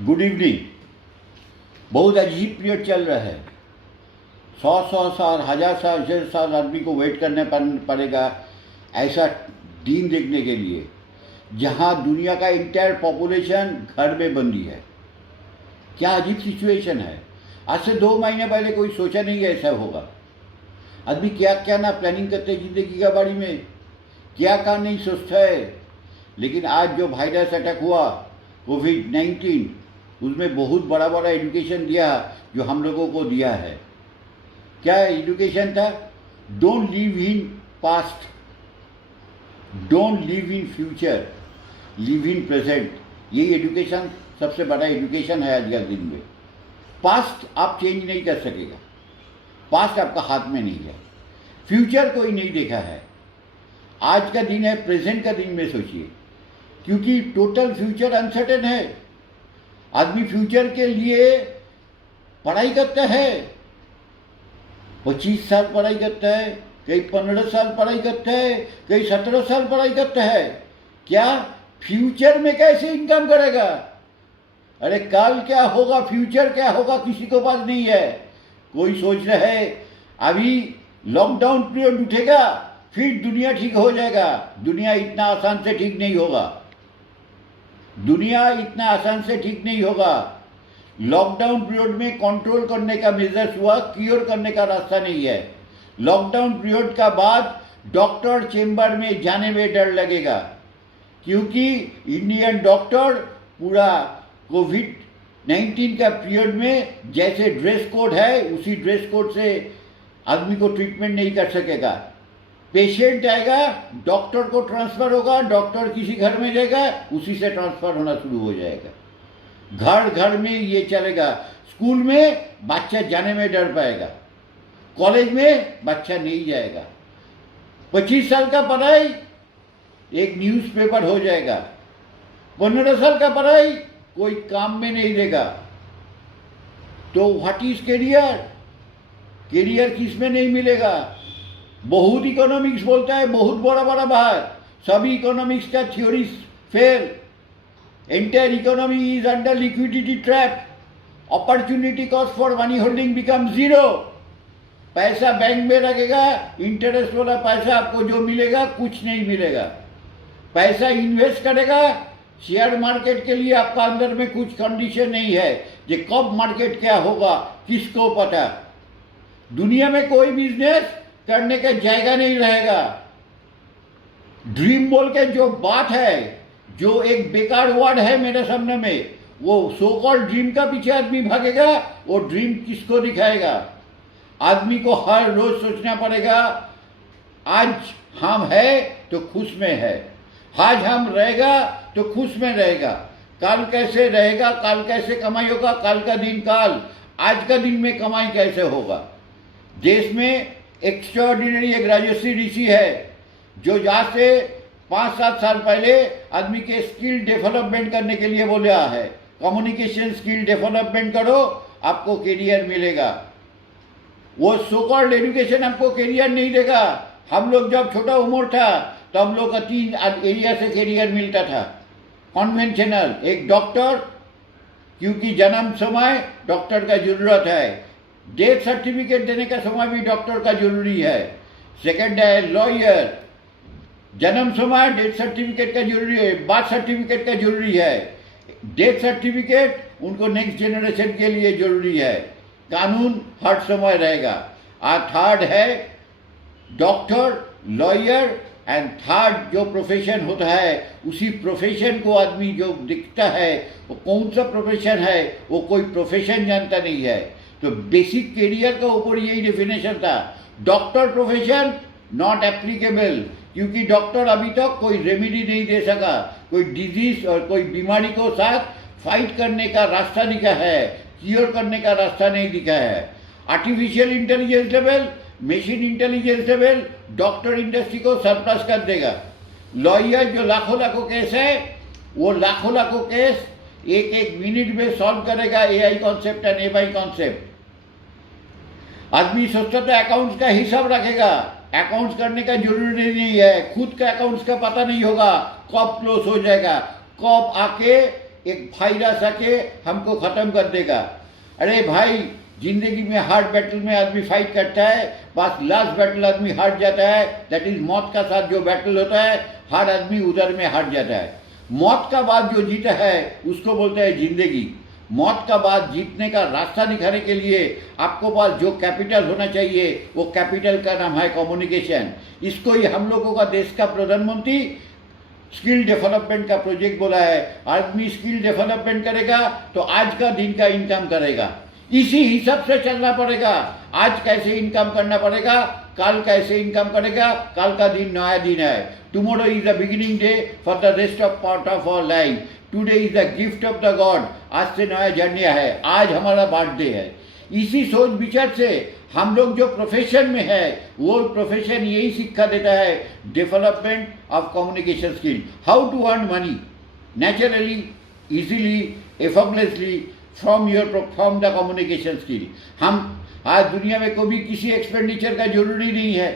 Good evening. बहुत अजीब period चल रहा है। 100 साल, 1000 साल, 1000 साल आदमी को वेट करने पड़ेगा ऐसा दिन देखने के लिए, जहां दुनिया का इंटायर पॉपुलेशन घर में बंदी है। क्या अजीब सिचुएशन है। आज से 2 महीने पहले कोई सोचा नहीं ऐसा होगा। आदमी क्या क्या ना प्लानिंग करते हैं जिंदगी का बारे में, क्या क्या नहीं सोचता है। लेकिन आज जो वायरस अटैक हुआ कोविड-19, उसमें बहुत बड़ा बड़ा एजुकेशन दिया जो हम लोगों को दिया है। क्या एजुकेशन था? Don't live in past, don't live in future, live in present. यही एजुकेशन सबसे बड़ा एजुकेशन है आज के दिन में। पास्ट आप चेंज नहीं कर सकेगा, पास्ट आपका हाथ में नहीं है। फ्यूचर कोई नहीं देखा है। आज का दिन है, प्रेजेंट का दिन में सोचिए, क्योंकि टोटल फ्यूचर अनसर्टेन है। आदमी फ्यूचर के लिए पढ़ाई करता है, 25 साल पढ़ाई करता है, कई 15 साल पढ़ाई करता है, कई 17 साल पढ़ाई करता है। क्या फ्यूचर में कैसे इनकम करेगा? अरे कल क्या होगा, फ्यूचर क्या होगा, किसी को पास नहीं है। कोई सोच रहा है अभी लॉकडाउन पीरियड उठेगा फिर दुनिया ठीक हो जाएगा। दुनिया इतना आसान से ठीक नहीं होगा, दुनिया इतना आसान से ठीक नहीं होगा। लॉकडाउन पीरियड में कंट्रोल करने का मेजर्स हुआ, क्योर करने का रास्ता नहीं है। लॉकडाउन पीरियड का बाद डॉक्टर चेंबर में जाने में डर लगेगा, क्योंकि इंडियन डॉक्टर पूरा कोविड-19 का पीरियड में जैसे ड्रेस कोड है उसी ड्रेस कोड से आदमी को ट्रीटमेंट नहीं कर सकेगा। पेशेंट आएगा, डॉक्टर को ट्रांसफर होगा, डॉक्टर किसी घर में जाएगा, उसी से ट्रांसफर होना शुरू हो जाएगा। घर घर में ये चलेगा। स्कूल में बच्चा जाने में डर पाएगा, कॉलेज में बच्चा नहीं जाएगा। 25 साल का पढ़ाई एक न्यूज़पेपर हो जाएगा, 15 साल का पढ़ाई कोई काम में नहीं देगा। तो व्हाट इज कैरियर? कैरियर किस में नहीं मिलेगा? बहुत इकोनॉमिक्स बोलता है, बहुत बड़ा बड़ा बाहर, सभी इकोनॉमिक्स का theory fail. Entire economy is under liquidity trap. Opportunity cost for money holding become zero. पैसा बैंक में रखेगा, इंटरेस्ट वाला पैसा आपको जो मिलेगा कुछ नहीं मिलेगा। पैसा इन्वेस्ट करेगा शेयर मार्केट के लिए, आपका अंदर में कुछ कंडीशन नहीं है। ये कब मार्केट क्या होगा किसको पता। दुनिया में कोई बिजनेस करने का जायगा नहीं रहेगा। ड्रीम बोल के जो बात है, जो एक बेकार वर्ड है मेरे सामने में, वो सो कॉल्ड ड्रीम का पीछे आदमी भागेगा, वो ड्रीम किसको दिखाएगा? आदमी को हर रोज सोचना पड़ेगा, आज हम है तो खुश में है, आज हम रहेगा तो खुश में रहेगा, कल कैसे रहेगा, कल कैसे कमाई होगा, कल का दिन कल, आज का दिन में कमाई कैसे होगा। देश में एक्स्ट्राऑर्डिनरी एक राजर्षि ऋषि है जो आज से 5-7 साल पहले आदमी के स्किल डेवलपमेंट करने के लिए बोला है, कम्युनिकेशन स्किल डेवलपमेंट करो आपको कैरियर मिलेगा। वो सो कॉल्ड एजुकेशन आपको कैरियर नहीं देगा। हम लोग जब छोटा उम्र था तो हम लोग का 3 एरिया से कैरियर मिलता था। कन्वेंशनल, एक डॉक्टर, क्योंकि जन्म समय डॉक्टर का जरूरत है, डेथ सर्टिफिकेट देने का समय भी डॉक्टर का जरूरी है। सेकंड है लॉयर, जन्म समय डेथ सर्टिफिकेट का जरूरी है, बर्थ सर्टिफिकेट का जरूरी है। डेथ सर्टिफिकेट उनको नेक्स्ट जनरेशन के लिए जरूरी है, कानून हर समय रहेगा। और थर्ड है डॉक्टर, लॉयर, एंड थर्ड जो प्रोफेशन होता है, उसी प्रोफेशन को आदमी जो दिखता है वो कौन सा प्रोफेशन है, वो कोई प्रोफेशन जानता नहीं है। तो बेसिक कैरियर का ऊपर यही डेफिनेशन था। डॉक्टर प्रोफेशन नॉट एप्लीकेबल, क्योंकि डॉक्टर अभी तक कोई रेमेडी नहीं दे सका, कोई डिजीज और कोई बीमारी को साथ फाइट करने का रास्ता दिखा है, क्योर करने का रास्ता नहीं दिखा है। Artificial intelligence level, machine intelligence level doctor industry को सरप्लस कर देगा। लॉयर जो लाखों लाखों केस है, वो लाखों लाखों केस एक एक मिनट में सॉल्व करेगा, AI concept and AI concept. आदमी सोचता था अकाउंट्स का हिसाब रखेगा, अकाउंट्स करने का जरूरी नहीं है। खुद का अकाउंट्स का पता नहीं होगा कब क्लोज हो जाएगा, कब आके एक वायरस आके हमको ख़त्म कर देगा। अरे भाई, जिंदगी में हार्ड बैटल में आदमी फाइट करता है, बस लास्ट बैटल आदमी हार जाता है, दैट इज मौत का साथ जो बैटल होता है, हर आदमी उधर में हार जाता है। मौत का बाद जो जीता है उसको बोलते हैं जिंदगी। मौत का बाद जीतने का रास्ता दिखाने के लिए आपको पास जो कैपिटल होना चाहिए वो कैपिटल का नाम है कम्युनिकेशन। इसको ही हम लोगों का देश का प्रधानमंत्री स्किल डेवलपमेंट का प्रोजेक्ट बोला है। आदमी स्किल डेवलपमेंट करेगा तो आज का दिन का इनकम करेगा, इसी हिसाब से चलना पड़ेगा। आज कैसे इनकम करना पड़ेगा, कल कैसे इनकम करेगा, कल का दिन नया दिन है। Tomorrow is the beginning day for the rest of part of our life. Today is the gift of the god. आज से नया जर्नी है, आज हमारा बर्थडे है। इसी सोच विचार से हम लोग जो प्रोफेशन में है वो प्रोफेशन यही शिक्षा देता है, development of communication skill, how to earn money naturally, easily, effortlessly from the communication skill. हम आज दुनिया में कोई भी किसी एक्सपेंडिचर का जरूरी नहीं है।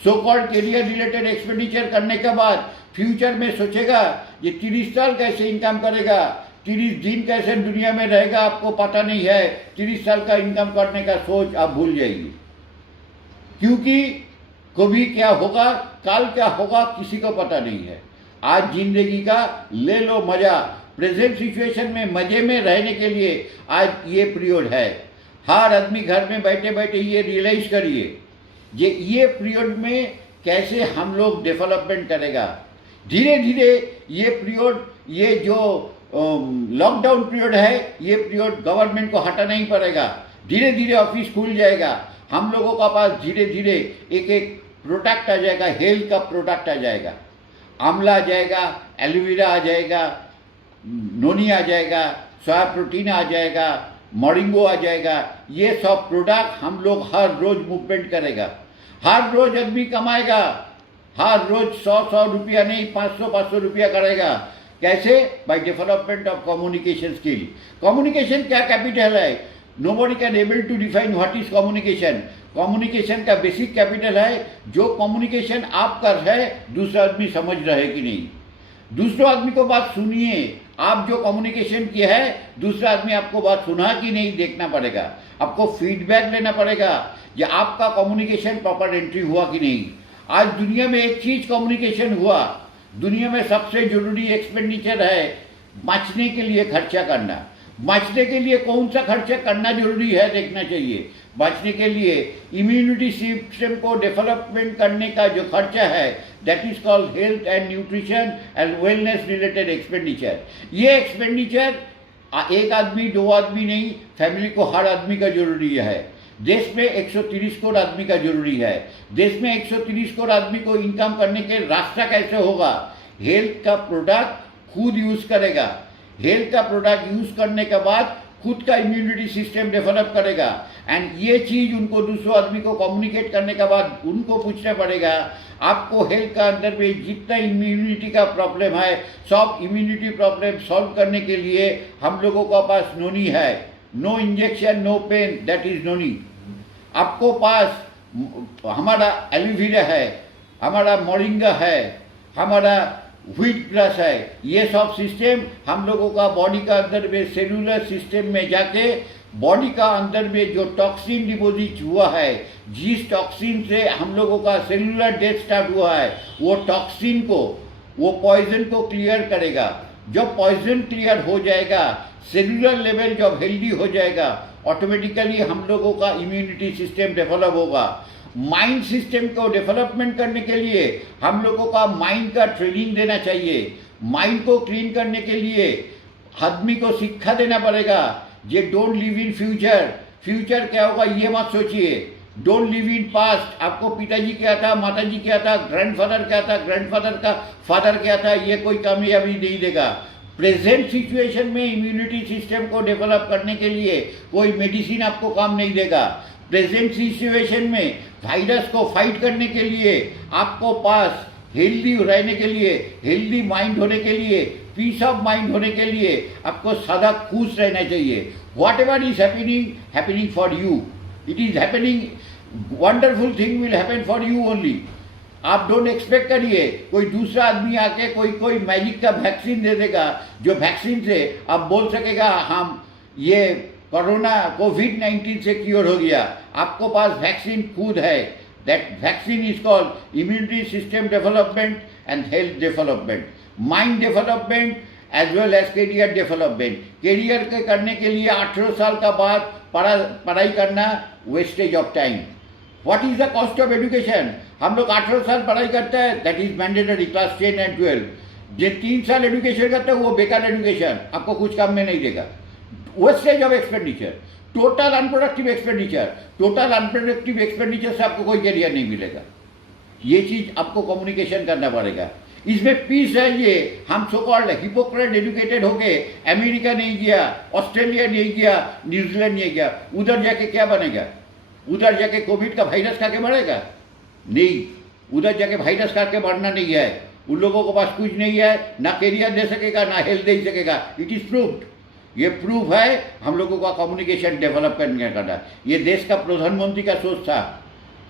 So called career related expenditure करने के बाद फ्यूचर में सोचेगा ये 30 साल कैसे इनकम करेगा, 30 दिन कैसे दुनिया में रहेगा, आपको पता नहीं है। 30 साल का इनकम करने का सोच आप भूल जाइए, क्योंकि कभी क्या होगा, कल क्या होगा, किसी को पता नहीं है। आज जिंदगी का ले लो मजा। प्रेजेंट सिचुएशन में मजे में रहने के लिए आज ये पीरियड है। हर आदमी घर में बैठे बैठे ये रियलाइज करिए ये पीरियड में कैसे हम लोग डेवलपमेंट करेगा। धीरे धीरे ये पीरियड, ये जो लॉकडाउन पीरियड है, ये पीरियड गवर्नमेंट को हटाना ही पड़ेगा। धीरे धीरे ऑफिस खुल जाएगा, हम लोगों का पास धीरे धीरे एक एक प्रोडक्ट आ जाएगा, हेल्थ का प्रोडक्ट आ जाएगा, आंवला आ जाएगा, एलोवेरा आ जाएगा, नोनी आ जाएगा, सोया प्रोटीन आ जाएगा, मोरिंगो आ जाएगा। ये सब प्रोडक्ट हम लोग हर रोज मूवमेंट करेगा, हर रोज आदमी कमाएगा, हर रोज 100 रुपया नहीं 500 रुपया करेगा। कैसे? By development of communication skill. Communication क्या कैपिटल है? Nobody can able to define what is communication. Communication का बेसिक कैपिटल है जो कम्युनिकेशन आप कर रहे हैं दूसरा आदमी समझ रहे कि नहीं। दूसरे आदमी को बात सुनिए, आप जो कम्युनिकेशन किया है दूसरा आदमी आपको बात सुना कि नहीं देखना पड़ेगा, आपको फीडबैक लेना पड़ेगा कि आपका कम्युनिकेशन प्रॉपर एंट्री हुआ कि नहीं। आज दुनिया में एक चीज कम्युनिकेशन हुआ, दुनिया में सबसे जरूरी एक्सपेंडिचर है बचने के लिए खर्चा करना। बचने के लिए कौन सा खर्चा करना जरूरी है देखना चाहिए। बचने के लिए इम्यूनिटी सिस्टम को डेवलपमेंट करने का जो खर्चा है that is called health and nutrition and wellness related expenditure. ये एक्सपेंडिचर एक आदमी दो आदमी नहीं, फैमिली को हर आदमी का जरूरी है। देश में 130 करोड़ आदमी का जरूरी है। देश में 130 करोड़ आदमी को इनकम करने के रास्ता कैसे होगा? हेल्थ का प्रोडक्ट खुद यूज करेगा, हेल्थ का प्रोडक्ट यूज करने के बाद खुद का इम्यूनिटी सिस्टम डेवलप करेगा। एंड ये चीज उनको दूसरे आदमी को कम्युनिकेट करने के बाद उनको पूछना पड़ेगा आपको हेल्थ का अंदर में जितना इम्यूनिटी का प्रॉब्लम है सब इम्यूनिटी प्रॉब्लम सॉल्व करने के लिए हम लोगों का पास नोनी है। No injection no pain, that is noni. आपको पास हमारा एलोवेरा है, हमारा मोरिंगा है, हमारा व्हीट ग्रास है। ये सब सिस्टम हम लोगों का बॉडी का अंदर में सेलुलर सिस्टम में जाके बॉडी का अंदर में जो टॉक्सिन डिपोजिट हुआ है, जिस टॉक्सिन से हम लोगों का सेलुलर डेथ स्टार्ट हुआ है, वो टॉक्सिन को, वो पॉइजन को क्लियर करेगा। जब पॉइजन क्लियर हो जाएगा, सेलुलर लेवल जब हेल्दी हो जाएगा, ऑटोमेटिकली हम लोगों का इम्यूनिटी सिस्टम डेवलप होगा। माइंड सिस्टम को डेवलपमेंट करने के लिए हम लोगों का माइंड का ट्रेनिंग देना चाहिए। माइंड को क्लीन करने के लिए आदमी को शिक्षा देना पड़ेगा। ये don't live in future. Future क्या होगा ये मत सोचिए। Don't live in past. आपको पिताजी क्या था, माताजी क्या था, ग्रैंडफादर क्या था, ग्रैंडफादर का फादर क्या था, ये कोई कामयाबी नहीं देगा। प्रेजेंट सिचुएशन में इम्यूनिटी सिस्टम को डेवलप करने के लिए कोई मेडिसिन आपको काम नहीं देगा। प्रेजेंट सिचुएशन में वायरस को फाइट करने के लिए आपको पास हेल्दी रहने के लिए, हेल्दी माइंड होने के लिए, पीस ऑफ माइंड होने के लिए आपको सदा खुश रहना चाहिए। What ever is happening for you, it is happening, wonderful thing will happen for you only. आप डोंट एक्सपेक्ट करिए कोई दूसरा आदमी आके कोई मैजिक का वैक्सीन दे देगा जो वैक्सीन से आप बोल सकेगा हम ये कोरोना कोविड-19 से क्योर हो गया। आपको पास वैक्सीन खुद है। That vaccine is called immunity system development and health development, mind development as well as career development. Career के करने के लिए 18 साल का बाद पढ़ाई करना wastage of time. What is the cost of education? हम लोग 18 साल पढ़ाई करते हैं, that is mandatory, class 10 and 12। जो 3 साल एजुकेशन करते हैं वो बेकार एजुकेशन, आपको कुछ काम में नहीं देगा। Wastage of expenditure, total unproductive expenditure. Total unproductive expenditure से आपको कोई कैरियर नहीं मिलेगा। ये चीज आपको कम्युनिकेशन करना पड़ेगा। इसमें पीस है ये। हम सो कॉल्ड हिपोक्रेट एजुकेटेड होके अमेरिका नहीं गया, ऑस्ट्रेलिया नहीं गया, न्यूजीलैंड नहीं गया, उधर जाके क्या बनेगा? उधर जाके कोविड का वायरस खा के मरेगा? नहीं, उधर जाके वायरस खा के मरना नहीं है। उन लोगों के पास कुछ नहीं है, ना कैरियर दे सकेगा ना हेल्थ दे सकेगा। It is proved. ये प्रूफ है हम लोगों का कम्युनिकेशन डेवलप करने का। ये देश का प्रधानमंत्री का सोच था।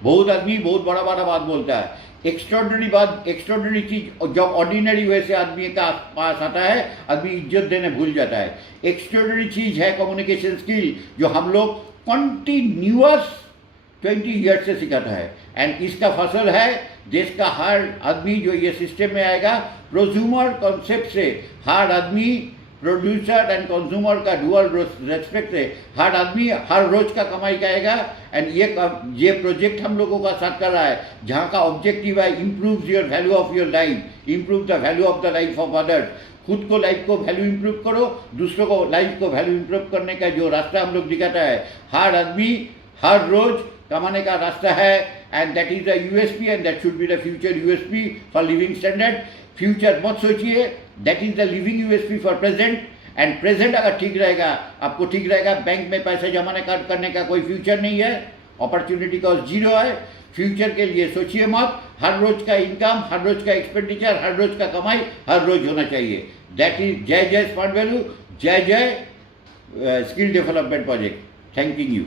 बहुत आदमी बहुत बड़ा बड़ा बात बोलता है, एक्स्ट्रॉर्डनरी बात, एक्स्ट्रॉर्डनरी चीज जब ऑर्डिनरी वे से आदमी का पास आता है, आदमी इज्जत देने भूल जाता है। एक्स्ट्रॉर्डनरी चीज है कम्युनिकेशन स्किल, जो हम लोग कंटिन्यूअस 20 ईयर्स से सिखाता है। एंड इसका फसल है देश का हर आदमी जो ये सिस्टम में आएगा, प्रोज्यूमर कॉन्सेप्ट से हर आदमी, प्रोड्यूसर एंड कंज्यूमर का डुअल रेस्पेक्ट से हर आदमी हर रोज का कमाई करेगा। एंड ये प्रोजेक्ट हम लोगों का साथ कर रहा है, जहाँ का ऑब्जेक्टिव है improve your value of your life, improve the value of the life of others. खुद को लाइफ को वैल्यू इम्प्रूव करो, दूसरों को लाइफ को वैल्यू इम्प्रूव करने का जो रास्ता हम लोग दिखाता है, हर आदमी हर रोज कमाने का रास्ता है। And that is the USP and that should be the future USP for living standard. Future मत सोचिए, that is the living USP for present. And present अगर ठीक रहेगा, आपको ठीक रहेगा, बैंक में पैसे जमा करने का कोई फ्यूचर नहीं है, अपॉर्चुनिटी कॉस्ट जीरो है। फ्यूचर के लिए सोचिए मत। हर रोज का इनकम, हर रोज का एक्सपेंडिचर, हर रोज का कमाई हर रोज होना चाहिए। दैट इज जय जय स्मार्ट वैल्यू, जय जय skill development project. Thanking you.